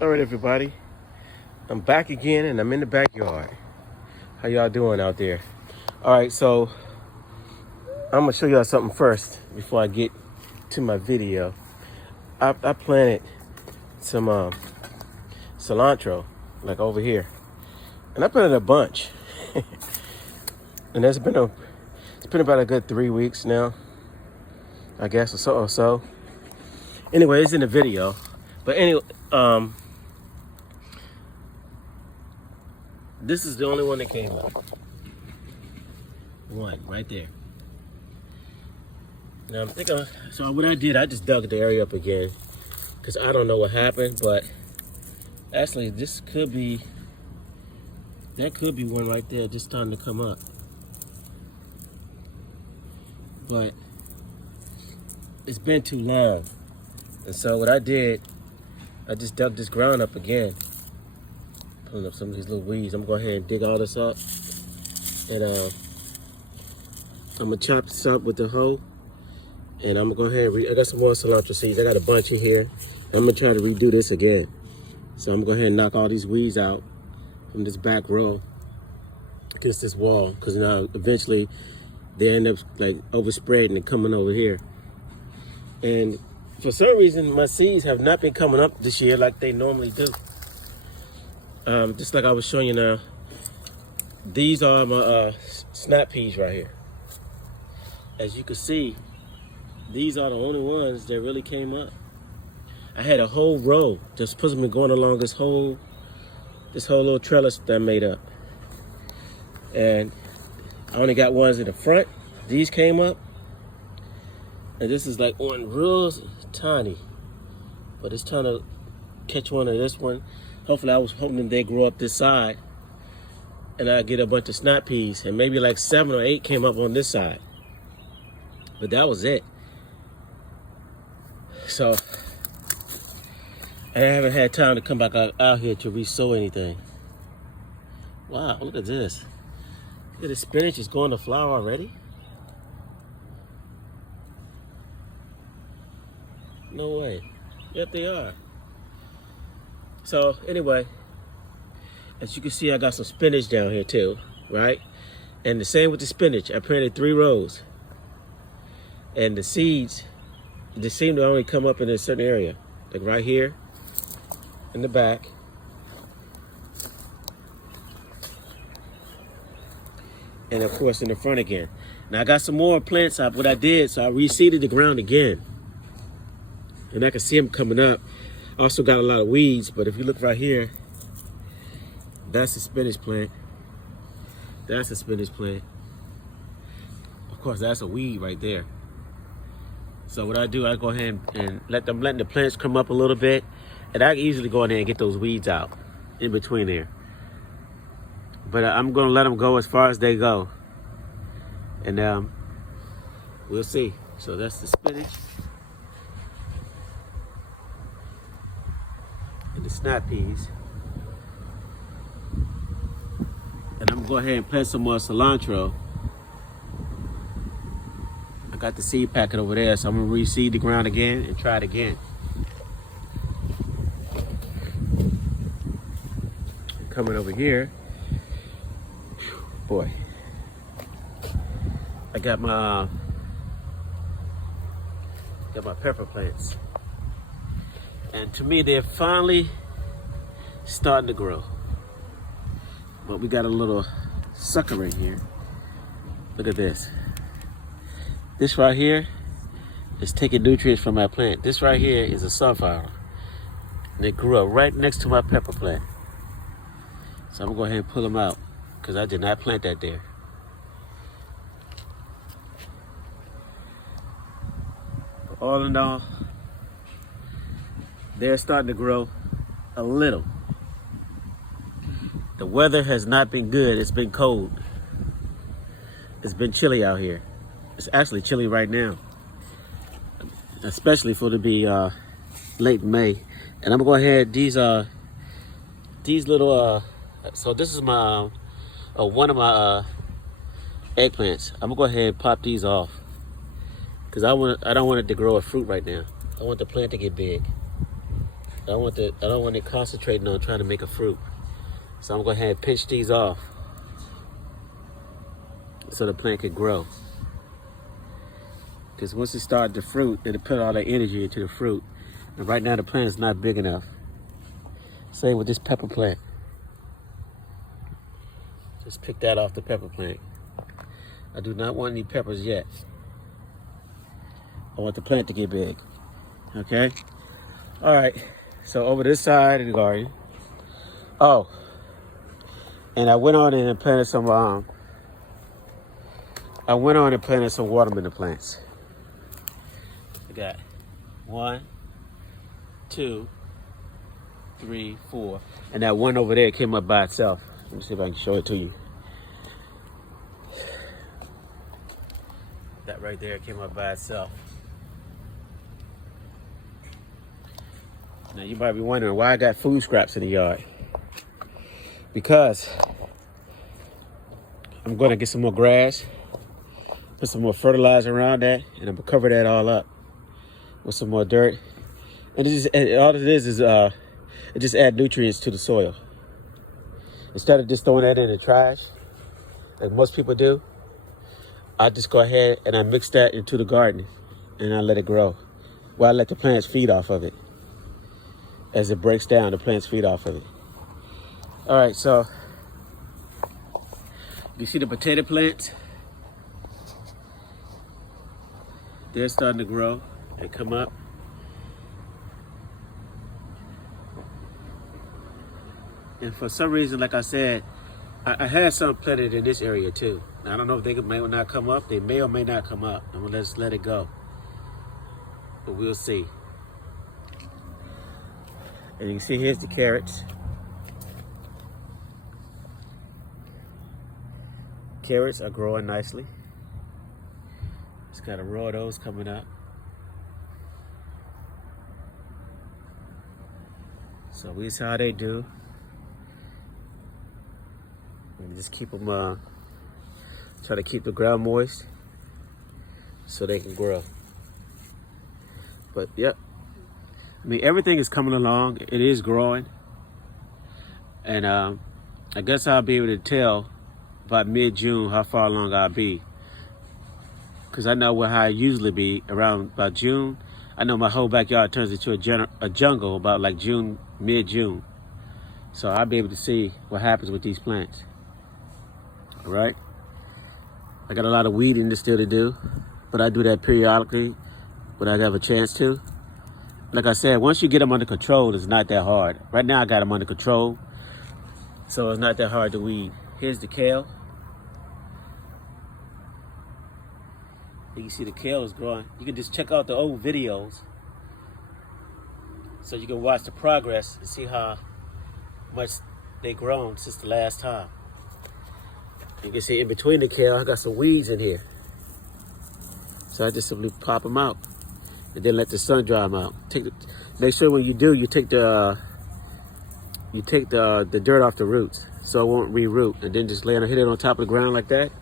All right, everybody. I'm back again and I'm in the backyard. How y'all doing out there? All right, so I'm gonna show y'all something first before I get to my video. I planted some cilantro, like over here, and I planted a bunch. And it's been about a good 3 weeks now, I guess, or so. Anyway, it's in the video. But anyway, this is the only one that came up. One right there. Now I'm thinking, so what I did, I just dug the area up again because I don't know what happened, but actually that could be one right there just starting to come up. But it's been too long. And so what I did, I just dug this ground up again. Pulling up some of these little weeds. I'm gonna go ahead and dig all this up. And I'm gonna chop this up with the hoe. And I'm gonna go ahead and I got some more cilantro seeds. I got a bunch in here. I'm gonna try to redo this again. So I'm gonna go ahead and knock all these weeds out from this back row against this wall. Cause now eventually they end up like overspreading and coming over here. And for some reason, my seeds have not been coming up this year like they normally do. Just like I was showing you now, these are my snap peas right here. As you can see, these are the only ones that really came up. I had a whole row just supposed to be going along this whole little trellis that I made up. And I only got ones in the front. These came up. And this is like one real tiny. But it's trying to catch one of this one. Hopefully I was hoping they grow up this side. And I get a bunch of snap peas. And maybe like 7 or 8 came up on this side. But that was it. So I haven't had time to come back out here to re-sow anything. Wow, look at this. Look at the spinach is going to flower already. No way. Yep, they are. So anyway, as you can see, I got some spinach down here too, right? And the same with the spinach. I planted 3 rows. And the seeds, they seem to only come up in a certain area. Like right here, in the back. And of course in the front again. Now I got some more plants up. What I did, so I reseeded the ground again. And I can see them coming up. Also got a lot of weeds, but if you look right here, that's a spinach plant. That's a spinach plant. Of course, that's a weed right there. So what I do, I go ahead and let the plants come up a little bit, and I can easily go in there and get those weeds out in between there. But I'm gonna let them go as far as they go, and we'll see. So that's the spinach and the snap peas, and I'm gonna go ahead and plant some more cilantro. I got the seed packet over there, so I'm gonna reseed the ground again and try it again. Coming over here, boy, I got my pepper plants, and to me they're finally starting to grow. But we got a little sucker right here. Look at this. This right here is taking nutrients from my plant. This right here is a sunflower. And it grew up right next to my pepper plant. So I'm gonna go ahead and pull them out because I did not plant that there. But all in all, they're starting to grow a little. The weather has not been good. It's been cold. It's been chilly out here. It's actually chilly right now, especially for it to be late May. And I'm gonna go ahead, these little, so this is my, one of my eggplants. I'm gonna go ahead and pop these off because I don't want it to grow a fruit right now. I want the plant to get big. I don't want it concentrating on trying to make a fruit. So I'm going to go ahead and pinch these off so the plant can grow. Because once it starts to fruit, it'll put all that energy into the fruit. And right now the plant is not big enough. Same with this pepper plant. Just pick that off the pepper plant. I do not want any peppers yet. I want the plant to get big. Okay? All right. So over this side of the garden. Oh. And I went on and planted some watermelon plants. I got 1, 2, 3, 4. And that one over there came up by itself. Let me see if I can show it to you. That right there came up by itself. Now you might be wondering why I got food scraps in the yard. Because I'm gonna get some more grass, put some more fertilizer around that, and I'm gonna cover that all up with some more dirt. And all it is it just add nutrients to the soil. Instead of just throwing that in the trash, like most people do, I just go ahead and I mix that into the garden and I let it grow. Well, I let the plants feed off of it. As it breaks down, the plants feed off of it. All right, so you see the potato plants? They're starting to grow and come up. And for some reason, like I said, I had some planted in this area too. I don't know if they may or not come up. They may or may not come up. I'm gonna just let it go. But we'll see. And you can see here's the carrots. Carrots are growing nicely. Just got a row of those coming up. So we see how they do. And just keep them, try to keep the ground moist so they can grow. But yep, I mean, everything is coming along. It is growing. And I guess I'll be able to tell by mid-June how far along I'll be. Because I know how I usually be around about June. I know my whole backyard turns into a jungle about like June, mid-June. So I'll be able to see what happens with these plants. All right? I got a lot of weeding still to do, but I do that periodically when I have a chance to. Like I said, once you get them under control, it's not that hard. Right now I got them under control, so it's not that hard to weed. Here's the kale. You can see the kale is growing. You can just check out the old videos so you can watch the progress and see how much they've grown since the last time. You can see in between the kale, I got some weeds in here. So I just simply pop them out and then let the sun dry them out. Make sure when you do, you take the dirt off the roots so it won't re-root. And then just hit it on top of the ground like that,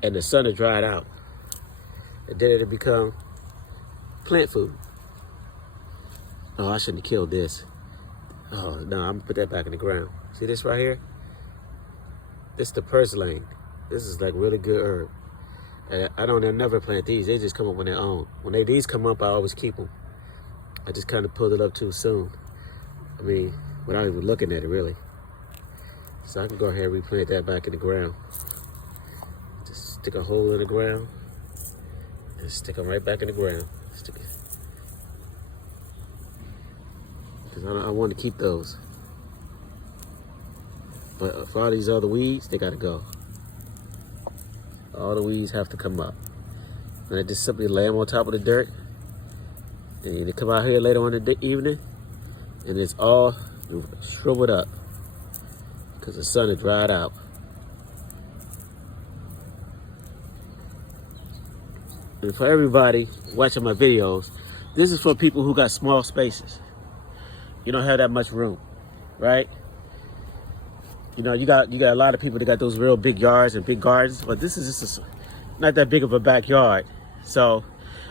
and the sun will dry it out. And then it'll become plant food. Oh, I shouldn't have killed this. Oh, no, I'm gonna put that back in the ground. See this right here? This is the purslane. This is like really good herb. And I never plant these. They just come up on their own. When these come up, I always keep them. I just kind of pulled it up too soon. I mean, without even looking at it really. So I can go ahead and replant that back in the ground. Just stick a hole in the ground and stick them right back in the ground. Stick it. Because I want to keep those. But for all these other weeds, they got to go. All the weeds have to come up. And I just simply lay them on top of the dirt. And they come out here later on in the evening, and it's all shriveled up because the sun has dried out. And for everybody watching my videos, this is for people who got small spaces. You don't have that much room, right? You know, you got a lot of people that got those real big yards and big gardens, but this is just not that big of a backyard. So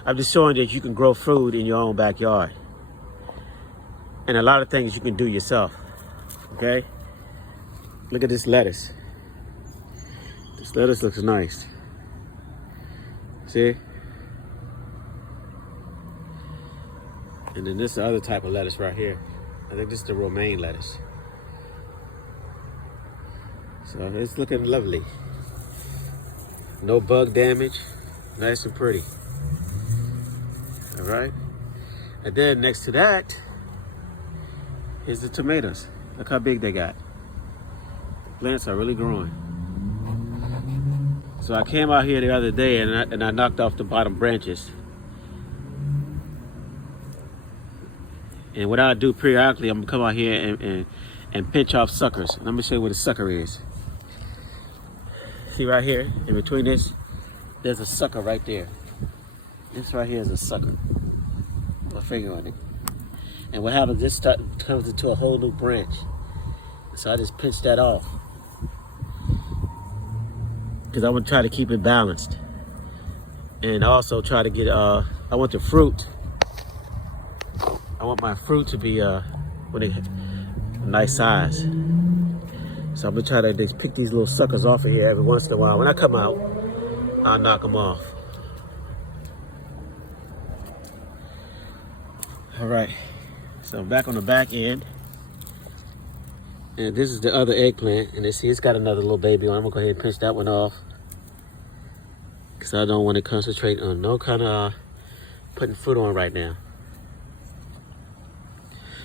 I'm just showing that you can grow food in your own backyard. and a lot of things you can do yourself. Okay? Look at this lettuce. This lettuce looks nice. See? And then this other type of lettuce right here. I think this is the romaine lettuce. So it's looking lovely. No bug damage. Nice and pretty. All right. And then next to that is the tomatoes. Look how big they got. The plants are really growing. So I came out here the other day and I knocked off the bottom branches. And what I do periodically, I'm gonna come out here and pinch off suckers. And let me show you what a sucker is. See right here, in between this, there's a sucker right there. This right here is a sucker. Put my finger on it. And what happens, this comes into a whole new branch. So I just pinch that off. Because I want to try to keep it balanced. And also try to get, I want the fruit. I want my fruit to be a nice size. So I'm gonna try to just pick these little suckers off of here every once in a while. When I come out, I'll knock them off. All right, so I'm back on the back end. And this is the other eggplant. And see, it's got another little baby on it. I'm gonna go ahead and pinch that one off. Because I don't want to concentrate on no kind of putting fruit on right now.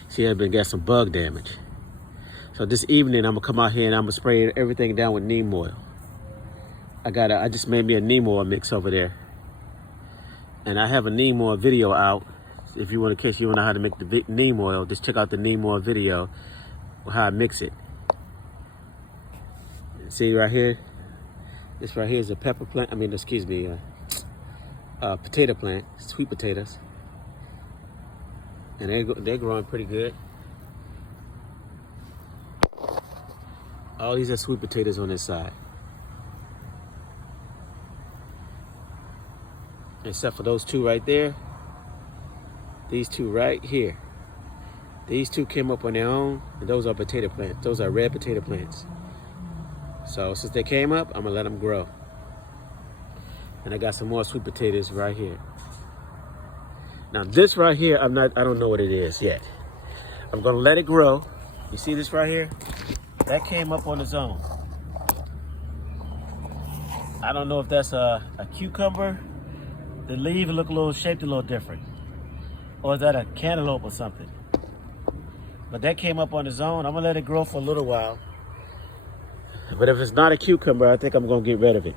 See, I've got some bug damage. So this evening, I'm gonna come out here and I'm gonna spray everything down with neem oil. I just made me a neem oil mix over there. And I have a neem oil video out. If you want, in case you don't know how to make the neem oil, just check out the neem oil video of how I mix it. See right here? This right here is a pepper plant. I mean, excuse me, potato plant, sweet potatoes. And they're growing pretty good. All these are sweet potatoes on this side. Except for those two right there. These two right here. These two came up on their own, and those are potato plants. Those are red potato plants. So since they came up, I'm gonna let them grow. And I got some more sweet potatoes right here. Now this right here, I don't know what it is yet. I'm gonna let it grow. You see this right here? That came up on its own. I don't know if that's a cucumber. The leaves look shaped a little different. Or is that a cantaloupe or something? But that came up on its own. I'm gonna let it grow for a little while. But if it's not a cucumber, I think I'm gonna get rid of it.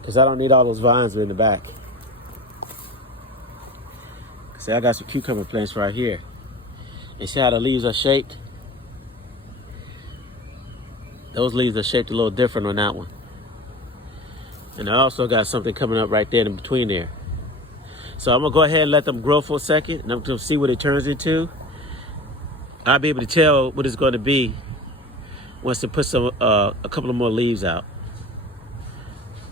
Because I don't need all those vines in the back. See, I got some cucumber plants right here. And see how the leaves are shaped? Those leaves are shaped a little different on that one. And I also got something coming up right there in between there. So I'm gonna go ahead and let them grow for a second, and I'm gonna see what it turns into. I'll be able to tell what it's gonna be once they put some a couple of more leaves out.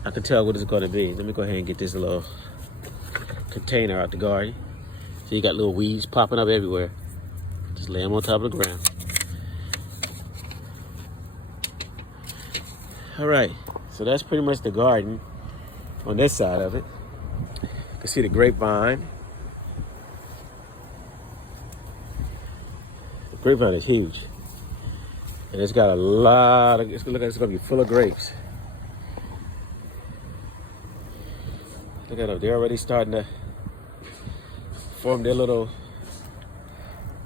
I can tell what it's gonna be. Let me go ahead and get this little container out the garden. So you got little weeds popping up everywhere. Just lay them on top of the ground. All right, so that's pretty much the garden on this side of it. You can see the grapevine. The grapevine is huge. And it's got a lot of, look like it's gonna be full of grapes. Look at them, they're already starting to form their little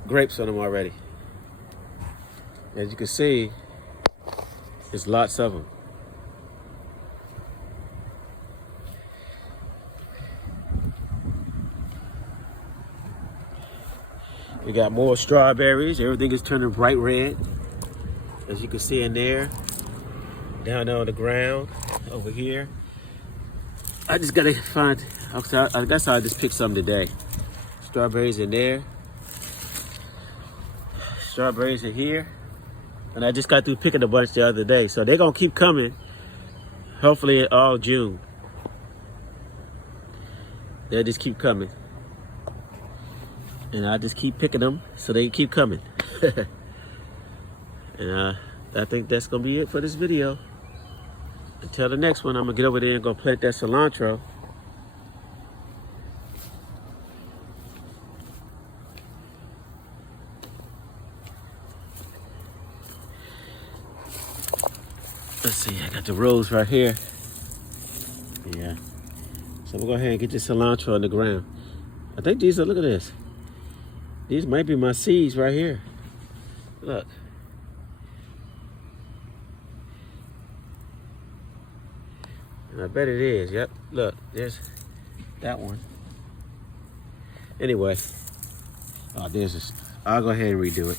grapes on them already. As you can see, there's lots of them. We got more strawberries. Everything is turning bright red. As you can see in there. Down there on the ground, over here. I just gotta find, I guess I just picked some today. Strawberries in there. Strawberries in here. And I just got through picking a bunch the other day. So they're gonna keep coming. Hopefully all June. They'll just keep coming. And I just keep picking them so they keep coming. And I think that's gonna be it for this video. Until the next one, I'm gonna get over there and go plant that cilantro. Let's see, I got the rose right here. Yeah. So we'll go ahead and get this cilantro on the ground. I think these are, look at this. These might be my seeds right here. Look. And I bet it is, yep. Look, there's that one. Anyway, oh, there's this. I'll go ahead and redo it.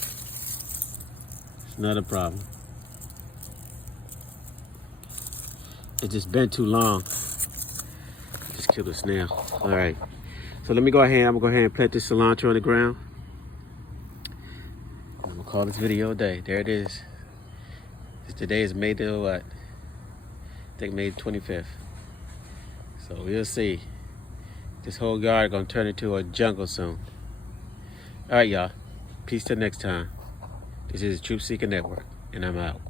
It's not a problem. It's just been too long. Just killed a snail. All right. So let me go ahead. I'm gonna go ahead and plant this cilantro on the ground. I'm gonna call this video a day. There it is. Today is May the what? I think May 25th. So we'll see. This whole yard gonna turn into a jungle soon. All right, y'all. Peace till next time. This is Truth Seeker Network, and I'm out.